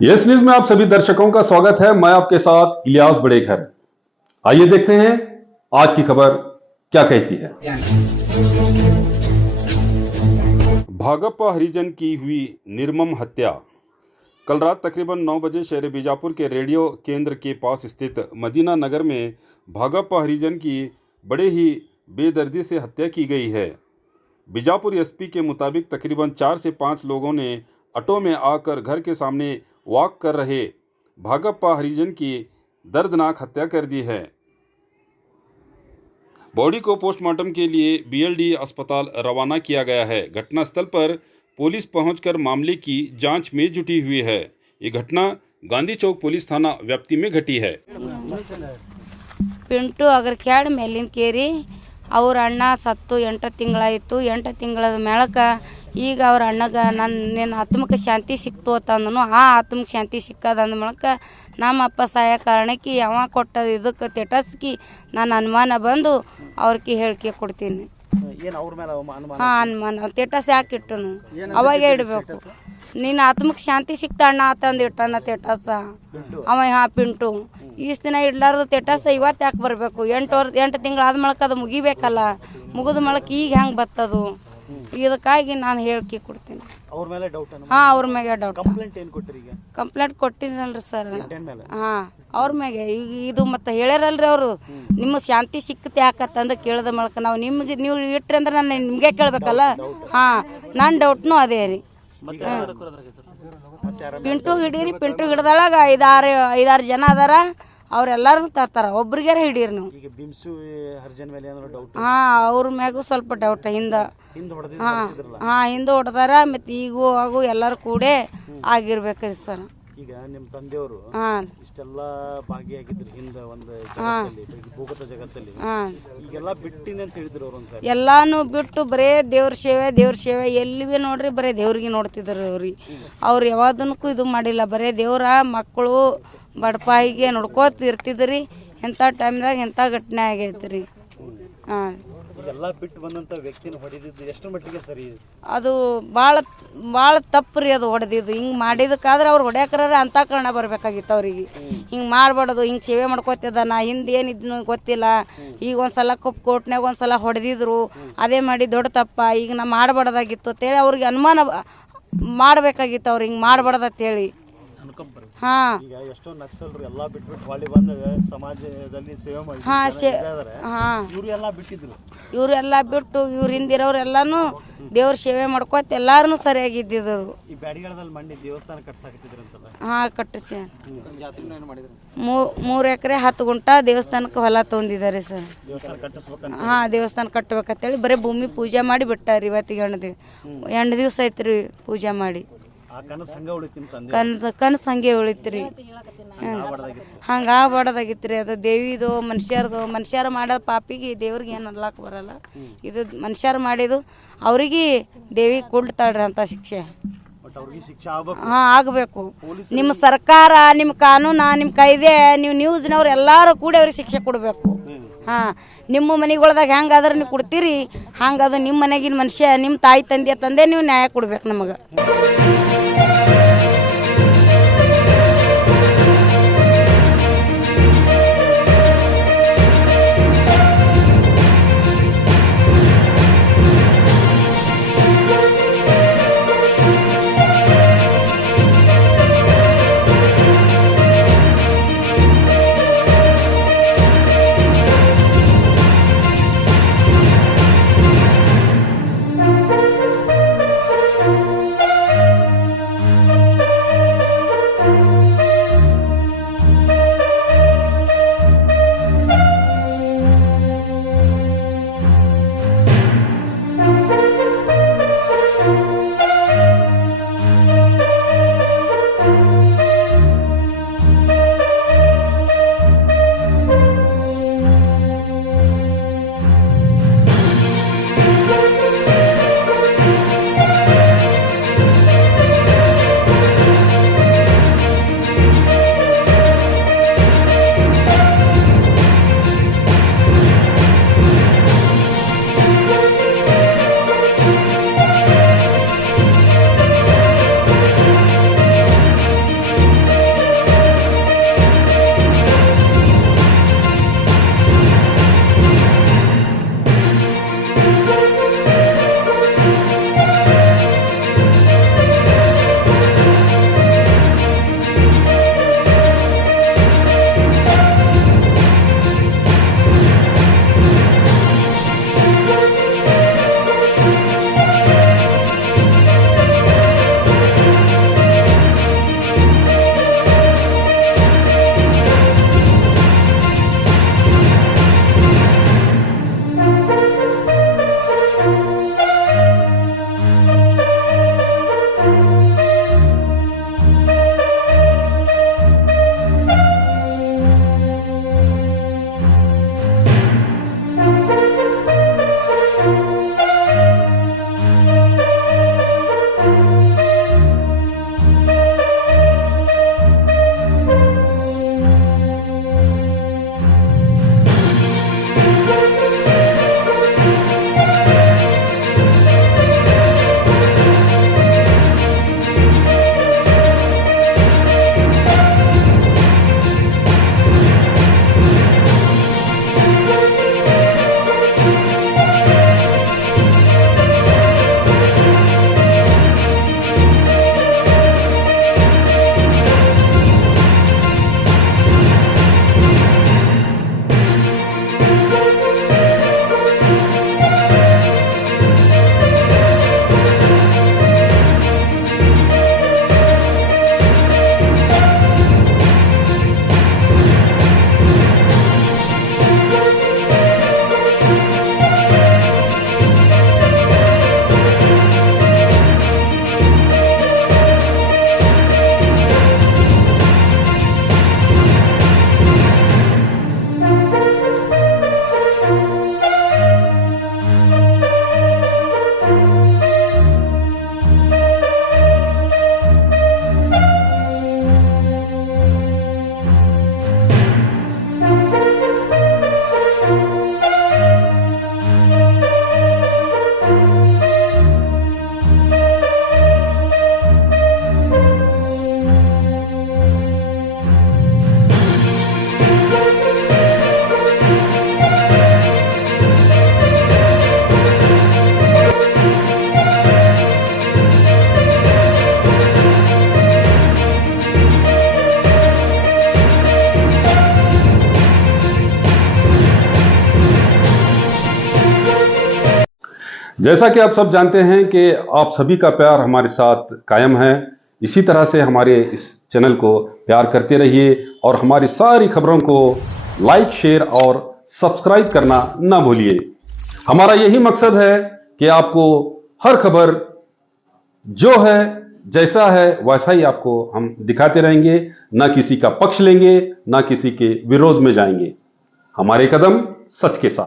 Yes news में आप सभी दर्शकों का स्वागत है। मैं आपके साथ इलियास बड़ेखर। आइए देखते हैं आज की खबर क्या कहती है। भागप्पा हरिजन की हुई निर्मम हत्या। कल रात तकरीबन 9 बजे शहर बीजापुर के रेडियो केंद्र के पास स्थित मदीना नगर में भागप्पा हरिजन की बड़े ही बेदर्दी से हत्या की गई है। बीजापुर एसपी के मुताबिक तकरीबन 4 से 5 लोगों ने ऑटो में आकर घर के सामने वॉक कर रहे भागप्पा हरिजन की दर्दनाक हत्या कर दी है। बॉडी को पोस्टमार्टम के लिए बीएलडी अस्पताल रवाना किया गया है। घटनास्थल पर पुलिस पहुंचकर मामले की जांच में जुटी हुई है। ये घटना गांधी चौक पुलिस थाना व्याप्ति में घटी है। ಪಿಂಟು ಅಗರ್ಕ್ಯಾಡ್ ಮೇಲಿನ ಕೇರಿ ಅವ್ರ ಅಣ್ಣ ಸತ್ತು 8 ತಿಂಗಳಾಯಿತು. 8 ತಿಂಗಳ ಮೇಳಕ ಈಗ ಅವ್ರ ಅಣ್ಣಗೆ ನಿನ್ನ ಆತ್ಮಕ್ಕೆ ಶಾಂತಿ ಸಿಕ್ತು ಅಂತಂದನು. ಆ ಆತ್ಮಕ್ಕೆ ಶಾಂತಿ ಸಿಕ್ಕದಂದ ಮೂಲಕ ನಮ್ಮ ಅಪ್ಪ ಸಾಯ ಕಾರಣಕ್ಕೆ ಯಾವ ಕೊಟ್ಟ ಇದಕ್ಕೆ ತೆಟಸ್ಕಿ ನಾನು ಅನುಮಾನ ಬಂದು ಅವ್ರಿಗೆ ಹೇಳಿಕೆ ಕೊಡ್ತೀನಿ. ಹಾಂ, ಅನುಮಾನ ತೆಟಸ್ ಯಾಕೆ ಇಟ್ಟನು ಅವಾಗೇ ಇಡಬೇಕು. ನಿನ್ನ ಆತ್ಮಕ್ಕೆ ಶಾಂತಿ ಸಿಕ್ತ ಅಣ್ಣ ಅಂತಂದು ಇಟ್ಟನ ತೆಟಸ ಅವ. ಹಾಂ, ಪಿಂಟು ಇಷ್ಟು ದಿನ ಇಡ್ಲಾರ್ದು ತೆಟಸ ಇವತ್ತು ಯಾಕೆ ಬರಬೇಕು? 8 ತಿಂಗಳಾದ ಮೂಲಕ ಅದು ಮುಗಿಬೇಕಲ್ಲ. ಮುಗಿದ ಮೂಲಕ ಈಗ ಹೆಂಗೆ ಬರ್ತದು? ಇದಕ್ಕಾಗಿ ನಾನು ಹೇಳಿಕೆ ಕೊಡ್ತೀನಿ. ಹಾಂ, ಅವ್ರ ಮ್ಯಾಗೆ ಡೌಟ್. Complaint ಕೊಟ್ಟಿದ್ರಲ್ರಿ sir. ಹಾಂ, ಅವ್ರ ಮ್ಯಾಗೆ ಈಗ ಇದು ಮತ್ತೆ ಹೇಳ್ಯಾರಲ್ರಿ ಅವರು ನಿಮಗೆ ಶಾಂತಿ ಸಿಕ್ಕತ್ತೆ ಯಾಕತ್ತಂದು ಕೇಳಿದ ಮೂಲಕ ನಾವು ನಿಮ್ಗೆ ನೀವು ಇಟ್ರಿ ಅಂದ್ರೆ ನಾನು ನಿಮಗೆ ಕೇಳಬೇಕಲ್ಲ. ಹಾಂ, ನನ್ನ ಡೌಟ್ನು ಅದೇ ರೀ. ಪಿಂಟು ಹಿಡೀರಿ. ಪಿಂಟು ಹಿಡ್ದೊಳಗೆ 5-6 ಜನ ಅದಾರ. ಅವ್ರೆಲ್ಲರೂ ತರ್ತಾರ. ಒಬ್ರಿಗಾರ ಹಿಡೀರಿ ನೀವು. ಹಾಂ, ಅವ್ರ ಮ್ಯಾಗೂ ಸ್ವಲ್ಪ ಡೌಟ್. ಹಿಂದೆ ಹಿಂದೆ ಹೊಡೆದಾರ. ಮತ್ತು ಈಗೂ ಹಾಗೂ ಎಲ್ಲರೂ ಕೂಡ ಆಗಿರ್ಬೇಕ್ರಿ ಸರ್. ಈಗ ನಿಮ್ಮ ತಂದೆಯವರು ಇಷ್ಟೆಲ್ಲ ಭಾಗಿಯಾಗಿದ್ರು ಹಿಂದೆ ಒಂದು ಭೂಗತ ಜಗತ್ತಲ್ಲಿ. ಈಗೆಲ್ಲ ಬಿಟ್ಟಿನಿ ಅಂತ ಹೇಳಿದ್ರು ಅವರು. ಎಲ್ಲಾನು ಬಿಟ್ಟು ಬರೇ ದೇವ್ರ ಸೇವೆ ಎಲ್ಲಿ ಭೀ ನೋಡ್ರಿ ಬರೇ ದೇವ್ರಿಗೆ ನೋಡ್ತಿದ್ರು ಅವ್ರಿಗೆ. ಅವ್ರು ಯಾವ್ದನ್ನಕ್ಕೂ ಇದು ಮಾಡಿಲ್ಲ. ಬರೇ ದೇವ್ರ ಮಕ್ಕಳು ಬಡಪಾಯಿಗೆ ನೋಡ್ಕೋತ ಇರ್ತಿದ್ರಿ. ಎಂಥ ಟೈಮ್ದಾಗ ಎಂಥ ಘಟನೆ ಆಗೈತ್ರಿ. ಹಾಂ, ಎಲ್ಲ ಬಿಟ್ಟು ಬಂದಂಥ ವ್ಯಕ್ತಿನ ಹೊಡೆದಿದ್ದು ಎಷ್ಟು ಮಟ್ಟಿಗೆ ಸರಿ? ಅದು ಭಾಳ ತಪ್ಪು ರೀ ಅದು ಹೊಡೆದಿದ್ದು. ಹಿಂಗೆ ಮಾಡಿದಕ್ಕಾದ್ರೆ ಅವ್ರು ಹೊಡ್ಯಾಕ್ರ ಅಂತ ಕಾರಣ ಬರ್ಬೇಕಾಗಿತ್ತು ಅವ್ರಿಗೆ. ಹಿಂಗೆ ಮಾಡಬಾರ್ದು. ಹಿಂಗೆ ಸೇವೆ ಮಾಡ್ಕೋತಿದ್ದ ನಾ ಹಿಂದೆ ಏನಿದ್ನು ಗೊತ್ತಿಲ್ಲ. ಈಗ ಒಂದ್ಸಲ ಕೋರ್ಟ್ನಾಗ ಒಂದ್ಸಲ ಹೊಡೆದಿದ್ರು. ಅದೇ ಮಾಡಿ ದೊಡ್ಡ ತಪ್ಪ. ಈಗ ನಾ ಮಾಡಬಾರ್ದಾಗಿತ್ತು ಅಂತೇಳಿ ಅವ್ರಿಗೆ ಅನುಮಾನ ಮಾಡಬೇಕಾಗಿತ್ತು. ಅವ್ರು ಹಿಂಗೆ ಮಾಡಬಾರ್ದು ಅಂತೇಳಿ. ಹಾಂ, ಎಷ್ಟೋ ನಕ್ಸಲರು ಎಲ್ಲ ಬಿಟ್ಬಿಟ್ಟು ಹೊಳ್ಳಿ ಬಂದ ಸಮಾಜದಲ್ಲಿ ಸೇವೆ ಮಾಡಿ. ಹಾಂ, ಇವರೆಲ್ಲ ಬಿಟ್ಟು ಇವ್ರ ಹಿಂದಿರೋರೆಲ್ಲಾನು ದೇವ್ರ ಸೇವೆ ಮಾಡ್ಕೋತ ಎಲ್ಲಾರು ಸರಿಯಾಗಿದ್ದಿದ್ರು. ಈ ಬ್ಯಾಡಿಗಳದಲ್ಲಿ ಮಂಡಿ ದೇವಸ್ಥಾನ ಕಟ್ಸಾಕತ್ತಿದ್ರಂತಲ್ಲ? ಹಾಂ, ಕಟ್ಟಿಸಿ 3 ಎಕರೆ 10 ಗುಂಟ ದೇವಸ್ಥಾನಕ್ಕೆ ಹೊಲ ತೊಗೊಂಡಿದ್ದಾರೆ ಸರ್. ಹಾಂ, ದೇವಸ್ಥಾನ ಕಟ್ಟಬೇಕಂತೇಳಿ ಬರೀ ಭೂಮಿ ಪೂಜೆ ಮಾಡಿ ಬಿಟ್ಟಾರಿ. ಇವತ್ತಿಗೆ 8 ದಿವಸ ಐತ್ರಿ ಪೂಜೆ ಮಾಡಿ. ಕನಸು ಹಂಗೆ ಉಳಿತ್ರಿ. ಹಂಗೆ ಆಗ್ಬಾರ್ದಾಗಿತ್ತು ರೀ. ಅದು ದೇವಿದು ಮನುಷ್ಯರು ಮಾಡೋದು ಪಾಪಿಗೆ ದೇವ್ರಿಗೆ ಏನು ಅನ್ಲಾಕ್ ಬರಲ್ಲ. ಇದು ಮನುಷ್ಯರು ಮಾಡಿದ್ದು ಅವ್ರಿಗೆ ದೇವಿ ಕೊಡ್ತಾಳ್ರಿ ಅಂತ ಶಿಕ್ಷೆ. ಹಾಂ, ಆಗಬೇಕು. ನಿಮ್ಮ ಸರ್ಕಾರ, ನಿಮ್ಮ ಕಾನೂನು, ನಿಮ್ಮ ಕಾಯ್ದೆ, ನೀವು ನ್ಯೂಸ್ನವ್ರು ಎಲ್ಲರೂ ಕೂಡಿ ಅವ್ರಿಗೆ ಶಿಕ್ಷೆ ಕೊಡಬೇಕು. ಹಾಂ, ನಿಮ್ಮ ಮನೆಗಳ್ದಾಗ ಹೆಂಗಾದ್ರೆ ನೀವು ಕೊಡ್ತೀರಿ ಹಂಗದು ನಿಮ್ಮ ಮನೆಗಿನ ಮನುಷ್ಯ, ನಿಮ್ಮ ತಾಯಿ ತಂದೆ ನೀವು ನ್ಯಾಯ ಕೊಡ್ಬೇಕು ನಮಗೆ. जैसा कि आप सब जानते हैं कि आप सभी का प्यार हमारे साथ कायम है, इसी तरह से हमारे इस चैनल को प्यार करते रहिए और हमारी सारी खबरों को लाइक, शेयर और सब्सक्राइब करना ना भूलिए। हमारा यही मकसद है कि आपको हर खबर जो है, जैसा है वैसा ही आपको हम दिखाते रहेंगे, ना किसी का पक्ष लेंगे, ना किसी के विरोध में जाएंगे। हमारे कदम सच के साथ।